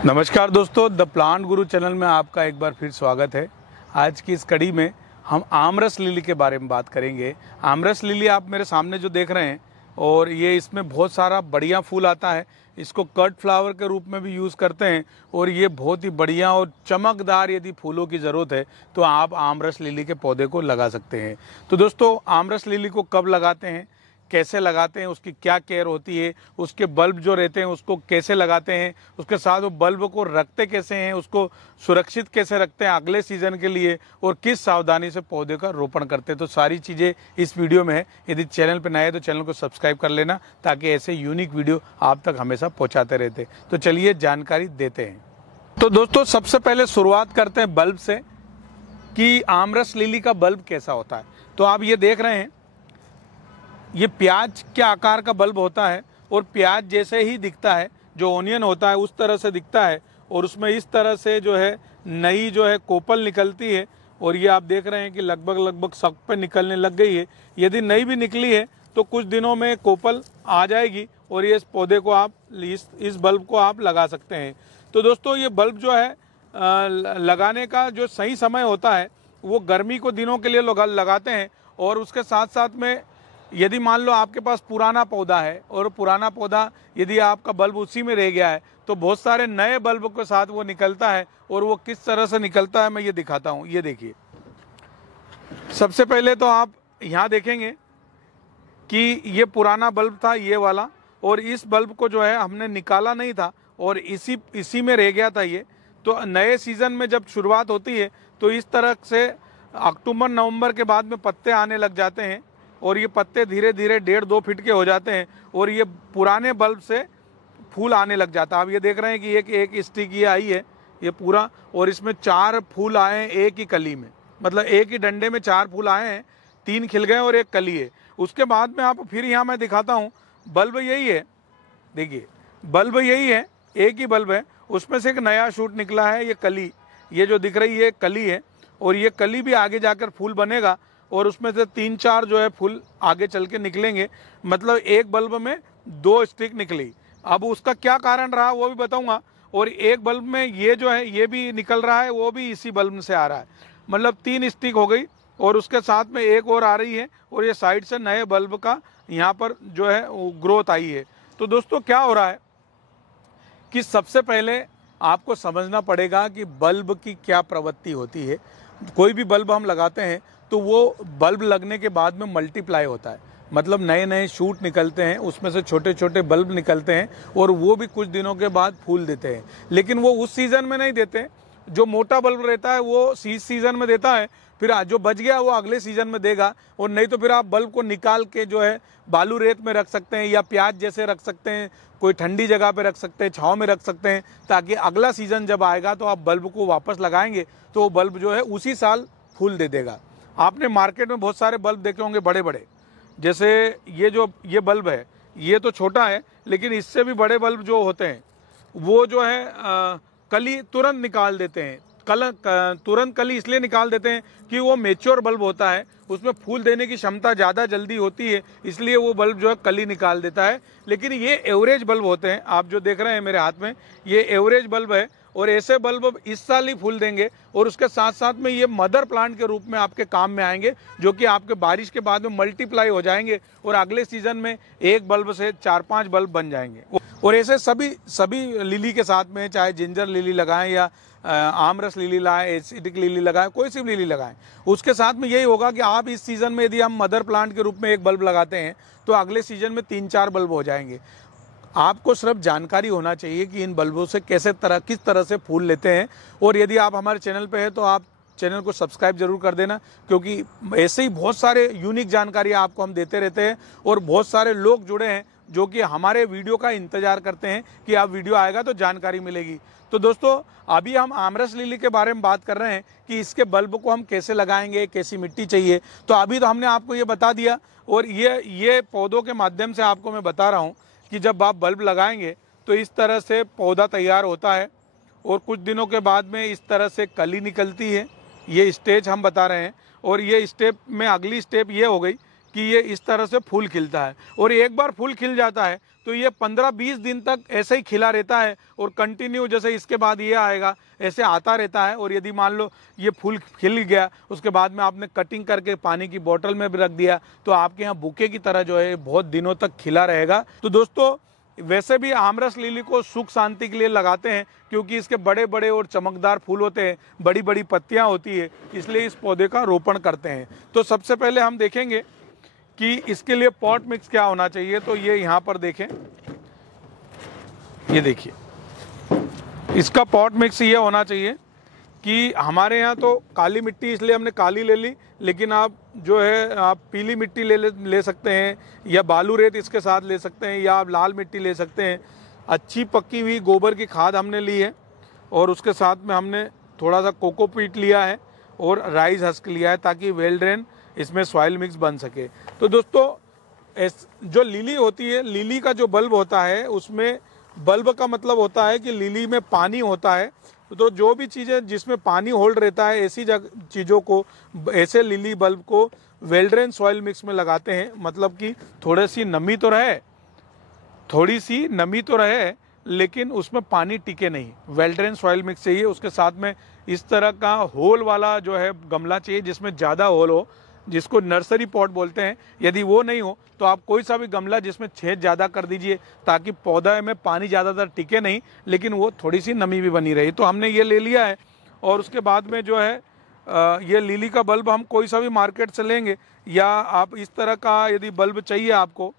नमस्कार दोस्तों, the plant Guru channel में आपका एक बार फिर स्वागत है। आज की इस कड़ी में हम आमरस लिली के बारे में बात करेंगे। आमरस लिली आप मेरे सामने जो देख रहे हैं, और ये इसमें बहुत सारा बढ़िया फूल आता है। इसको कट फ्लावर के रूप में भी यूज़ करते हैं, और ये बहुत ही बढ़िया और चमकदार यदि फूलों की ज़रूरत है तो आप आमरस लिली के पौधे को लगा सकते हैं। तो दोस्तों, आमरस लिली को कब लगाते हैं, कैसे लगाते हैं, उसकी क्या केयर होती है, उसके बल्ब जो रहते हैं उसको कैसे लगाते हैं, उसके साथ वो बल्ब को रखते कैसे हैं, उसको सुरक्षित कैसे रखते हैं अगले सीजन के लिए, और किस सावधानी से पौधे का रोपण करते हैं, तो सारी चीज़ें इस वीडियो में है। यदि चैनल पर नए हैं तो चैनल को सब्सक्राइब कर लेना, ताकि ऐसे यूनिक वीडियो आप तक हमेशा पहुँचाते रहते। तो चलिए जानकारी देते हैं। तो दोस्तों, सबसे पहले शुरुआत करते हैं बल्ब से कि आमरस लिली का बल्ब कैसा होता है। तो आप ये देख रहे हैं, ये प्याज के आकार का बल्ब होता है, और प्याज जैसे ही दिखता है, जो ओनियन होता है उस तरह से दिखता है, और उसमें इस तरह से जो है नई जो है कोपल निकलती है। और ये आप देख रहे हैं कि लगभग सक पे निकलने लग गई है। यदि नई भी निकली है तो कुछ दिनों में कोपल आ जाएगी, और ये इस पौधे को आप इस बल्ब को आप लगा सकते हैं। तो दोस्तों, ये बल्ब जो है लगाने का जो सही समय होता है वो गर्मी को दिनों के लिए लगाते हैं। और उसके साथ साथ में यदि मान लो आपके पास पुराना पौधा है, और पुराना पौधा यदि आपका बल्ब उसी में रह गया है, तो बहुत सारे नए बल्ब के साथ वो निकलता है। और वो किस तरह से निकलता है मैं ये दिखाता हूँ। ये देखिए, सबसे पहले तो आप यहाँ देखेंगे कि ये पुराना बल्ब था, ये वाला, और इस बल्ब को जो है हमने निकाला नहीं था, और इसी में रह गया था ये। तो नए सीज़न में जब शुरुआत होती है तो इस तरह से अक्टूबर नवंबर के बाद में पत्ते आने लग जाते हैं, और ये पत्ते धीरे धीरे 1.5-2 फीट के हो जाते हैं, और ये पुराने बल्ब से फूल आने लग जाता है। आप ये देख रहे हैं कि एक स्टिक ये आई है, ये पूरा, और इसमें 4 फूल आए हैं एक ही कली में, मतलब एक ही डंडे में 4 फूल आए हैं, 3 खिल गए और 1 कली है। उसके बाद में आप फिर यहाँ मैं दिखाता हूँ, बल्ब यही है, देखिए बल्ब यही है, एक ही बल्ब है, उसमें से एक नया शूट निकला है। ये कली, ये जो दिख रही है कली है, और ये कली भी आगे जाकर फूल बनेगा, और उसमें से 3-4 जो है फूल आगे चल के निकलेंगे। मतलब एक बल्ब में 2 स्टिक निकली। अब उसका क्या कारण रहा वो भी बताऊंगा। और एक बल्ब में ये जो है ये भी निकल रहा है, वो भी इसी बल्ब से आ रहा है। मतलब 3 स्टिक हो गई, और उसके साथ में एक और आ रही है, और ये साइड से नए बल्ब का यहाँ पर जो है ग्रोथ आई है। तो दोस्तों, क्या हो रहा है कि सबसे पहले आपको समझना पड़ेगा कि बल्ब की क्या प्रवृत्ति होती है। कोई भी बल्ब हम लगाते हैं तो वो बल्ब लगने के बाद में मल्टीप्लाई होता है, मतलब नए नए शूट निकलते हैं, उसमें से छोटे छोटे बल्ब निकलते हैं, और वो भी कुछ दिनों के बाद फूल देते हैं। लेकिन वो उस सीज़न में नहीं देते। जो मोटा बल्ब रहता है वो सीज़न में देता है, फिर जो बच गया वो अगले सीज़न में देगा। और नहीं तो फिर आप बल्ब को निकाल के जो है बालू रेत में रख सकते हैं, या प्याज जैसे रख सकते हैं, कोई ठंडी जगह पे रख सकते हैं, छाँव में रख सकते हैं, ताकि अगला सीज़न जब आएगा तो आप बल्ब को वापस लगाएंगे तो वो बल्ब जो है उसी साल फूल दे देगा। आपने मार्केट में बहुत सारे बल्ब देखे होंगे बड़े बड़े, जैसे ये बल्ब है, ये तो छोटा है, लेकिन इससे भी बड़े बल्ब जो होते हैं वो जो है कली तुरंत निकाल देते हैं। तुरंत कली इसलिए निकाल देते हैं कि वो मैच्योर बल्ब होता है, उसमें फूल देने की क्षमता ज़्यादा जल्दी होती है, इसलिए वो बल्ब जो है कली निकाल देता है। लेकिन ये एवरेज बल्ब होते हैं, आप जो देख रहे हैं मेरे हाथ में, ये एवरेज बल्ब है, और ऐसे बल्ब इस साल ही फूल देंगे। और उसके साथ साथ में ये मदर प्लांट के रूप में आपके काम में आएंगे, जो कि आपके बारिश के बाद में मल्टीप्लाई हो जाएंगे, और अगले सीजन में एक बल्ब से 4-5 बल्ब बन जाएंगे। और ऐसे सभी लिली के साथ में, चाहे जिंजर लिली लगाएं या आमरस लिली लगाएं, एसिडिक लिली लगाएं, कोई सी भी लिली लगाएं, उसके साथ में यही होगा कि आप इस सीज़न में यदि हम मदर प्लांट के रूप में एक बल्ब लगाते हैं तो अगले सीजन में 3-4 बल्ब हो जाएंगे। आपको सिर्फ जानकारी होना चाहिए कि इन बल्बों से किस तरह से फूल लेते हैं। और यदि आप हमारे चैनल पे हैं तो आप चैनल को सब्सक्राइब जरूर कर देना, क्योंकि ऐसे ही बहुत सारे यूनिक जानकारी आपको हम देते रहते हैं, और बहुत सारे लोग जुड़े हैं जो कि हमारे वीडियो का इंतजार करते हैं कि आप वीडियो आएगा तो जानकारी मिलेगी। तो दोस्तों, अभी हम आमरस लिली के बारे में बात कर रहे हैं कि इसके बल्ब को हम कैसे लगाएंगे, कैसी मिट्टी चाहिए। तो अभी तो हमने आपको ये बता दिया, और ये पौधों के माध्यम से आपको मैं बता रहा हूँ कि जब आप बल्ब लगाएंगे तो इस तरह से पौधा तैयार होता है, और कुछ दिनों के बाद में इस तरह से कली निकलती है। ये स्टेज हम बता रहे हैं, और ये स्टेप में अगली स्टेप ये हो गई कि ये इस तरह से फूल खिलता है। और एक बार फूल खिल जाता है तो ये 15-20 दिन तक ऐसे ही खिला रहता है और कंटिन्यू, जैसे इसके बाद ये आएगा ऐसे आता रहता है। और यदि मान लो ये फूल खिल गया, उसके बाद में आपने कटिंग करके पानी की बोतल में भी रख दिया, तो आपके यहाँ बुके की तरह जो है बहुत दिनों तक खिला रहेगा। तो दोस्तों, वैसे भी आमरस लिली को सुख शांति के लिए लगाते हैं, क्योंकि इसके बड़े बड़े और चमकदार फूल होते हैं, बड़ी बड़ी पत्तियां होती है, इसलिए इस पौधे का रोपण करते हैं। तो सबसे पहले हम देखेंगे कि इसके लिए पॉट मिक्स क्या होना चाहिए। तो ये यहाँ पर देखें, ये देखिए, इसका पॉट मिक्स ये होना चाहिए कि हमारे यहाँ तो काली मिट्टी, इसलिए हमने काली ले ली, लेकिन आप जो है आप पीली मिट्टी ले सकते हैं, या बालू रेत इसके साथ ले सकते हैं, या आप लाल मिट्टी ले सकते हैं। अच्छी पक्की हुई गोबर की खाद हमने ली है, और उसके साथ में हमने थोड़ा सा कोकोपीट लिया है और राइस हस्क लिया है, ताकि वेल ड्रेन इसमें सॉइल मिक्स बन सके। तो दोस्तों, जो लिली होती है, लिली का जो बल्ब होता है, उसमें बल्ब का मतलब होता है कि लिली में पानी होता है। तो जो भी चीज़ें जिसमें पानी होल्ड रहता है, ऐसी चीज़ों को, ऐसे लिली बल्ब को वेल ड्रेन सॉइल मिक्स में लगाते हैं। मतलब कि थोड़ी सी नमी तो रहे लेकिन उसमें पानी टिके नहीं। वेल ड्रेन सॉइल मिक्स चाहिए। उसके साथ में इस तरह का होल वाला जो है गमला चाहिए, जिसमें ज़्यादा होल हो, जिसको नर्सरी पॉट बोलते हैं। यदि वो नहीं हो तो आप कोई सा भी गमला जिसमें छेद ज़्यादा कर दीजिए, ताकि पौधा में पानी ज़्यादातर टिके नहीं, लेकिन वो थोड़ी सी नमी भी बनी रही। तो हमने ये ले लिया है। और उसके बाद में जो है ये लिली का बल्ब हम कोई सा भी मार्केट से लेंगे, या आप इस तरह का यदि बल्ब चाहिए आपको,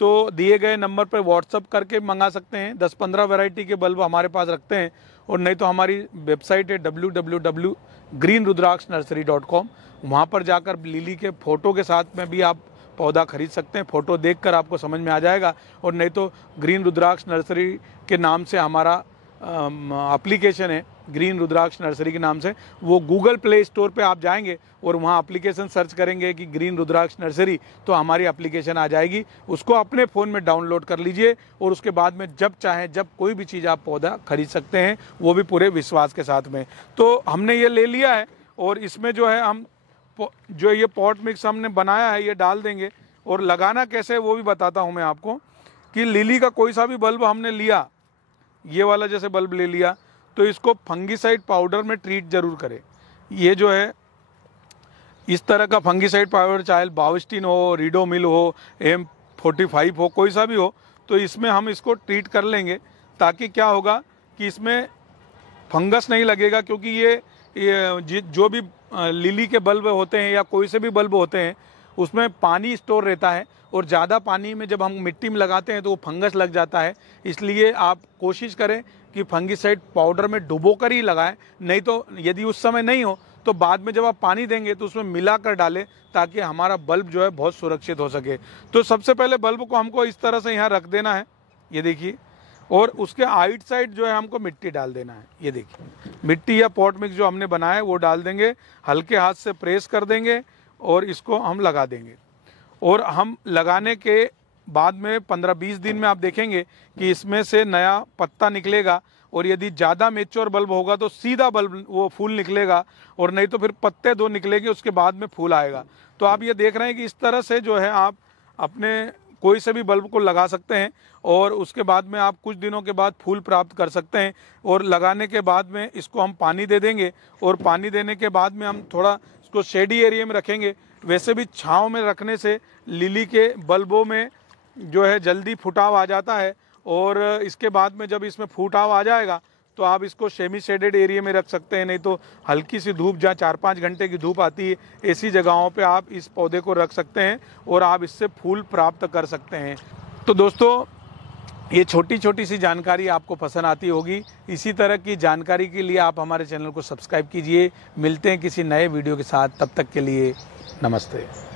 तो दिए गए नंबर पर व्हाट्सअप करके मंगा सकते हैं। 10-15 वैरायटी के बल्ब हमारे पास रखते हैं। और नहीं तो हमारी वेबसाइट है www.greenrudrakshnursery.com। वहाँ पर जाकर लिली के फ़ोटो के साथ में भी आप पौधा खरीद सकते हैं। फ़ोटो देखकर आपको समझ में आ जाएगा। और नहीं तो ग्रीन रुद्राक्ष नर्सरी के नाम से हमारा एप्लीकेशन है, ग्रीन रुद्राक्ष नर्सरी के नाम से। वो गूगल प्ले स्टोर पे आप जाएंगे और वहाँ एप्लीकेशन सर्च करेंगे कि ग्रीन रुद्राक्ष नर्सरी, तो हमारी एप्लीकेशन आ जाएगी। उसको अपने फ़ोन में डाउनलोड कर लीजिए, और उसके बाद में जब चाहें जब कोई भी चीज़ आप पौधा खरीद सकते हैं, वो भी पूरे विश्वास के साथ में। तो हमने ये ले लिया है, और इसमें जो है हम जो ये पॉट मिक्स हमने बनाया है ये डाल देंगे। और लगाना कैसे वो भी बताता हूँ मैं आपको, कि लिली का कोई सा भी बल्ब हमने लिया, ये वाला जैसे बल्ब ले लिया, तो इसको फंगीसाइड पाउडर में ट्रीट जरूर करें। ये जो है इस तरह का फंगीसाइड पाउडर, चाहे बाविस्टिन हो, रिडोमिल हो, M45 हो, कोई सा भी हो, तो इसमें हम इसको ट्रीट कर लेंगे। ताकि क्या होगा कि इसमें फंगस नहीं लगेगा, क्योंकि ये जो भी लिली के बल्ब होते हैं या कोई से भी बल्ब होते हैं, उसमें पानी स्टोर रहता है, और ज़्यादा पानी में जब हम मिट्टी में लगाते हैं तो वो फंगस लग जाता है। इसलिए आप कोशिश करें कि फंगीसाइड पाउडर में डुबो कर ही लगाएं। नहीं तो यदि उस समय नहीं हो तो बाद में जब आप पानी देंगे तो उसमें मिलाकर डालें, ताकि हमारा बल्ब जो है बहुत सुरक्षित हो सके। तो सबसे पहले बल्ब को हमको इस तरह से यहाँ रख देना है, ये देखिए, और उसके आइट साइड जो है हमको मिट्टी डाल देना है। ये देखिए, मिट्टी या पॉट मिक्स जो हमने बनाया है वो डाल देंगे, हल्के हाथ से प्रेस कर देंगे और इसको हम लगा देंगे। और हम लगाने के बाद में 15-20 दिन में आप देखेंगे कि इसमें से नया पत्ता निकलेगा। और यदि ज़्यादा मेच्योर बल्ब होगा तो सीधा बल्ब वो फूल निकलेगा, और नहीं तो फिर पत्ते 2 निकलेंगे, उसके बाद में फूल आएगा। तो आप ये देख रहे हैं कि इस तरह से जो है आप अपने कोई से भी बल्ब को लगा सकते हैं, और उसके बाद में आप कुछ दिनों के बाद फूल प्राप्त कर सकते हैं। और लगाने के बाद में इसको हम पानी दे देंगे, और पानी देने के बाद में हम थोड़ा इसको शेडी एरिया में रखेंगे। वैसे भी छांव में रखने से लिली के बल्बों में जो है जल्दी फुटाव आ जाता है, और इसके बाद में जब इसमें फुटाव आ जाएगा तो आप इसको सेमी शेडेड एरिया में रख सकते हैं। नहीं तो हल्की सी धूप, जहाँ 4-5 घंटे की धूप आती है, ऐसी जगहों पे आप इस पौधे को रख सकते हैं, और आप इससे फूल प्राप्त कर सकते हैं। तो दोस्तों, ये छोटी छोटी सी जानकारी आपको पसंद आती होगी। इसी तरह की जानकारी के लिए आप हमारे चैनल को सब्सक्राइब कीजिए। मिलते हैं किसी नए वीडियो के साथ, तब तक के लिए नमस्ते।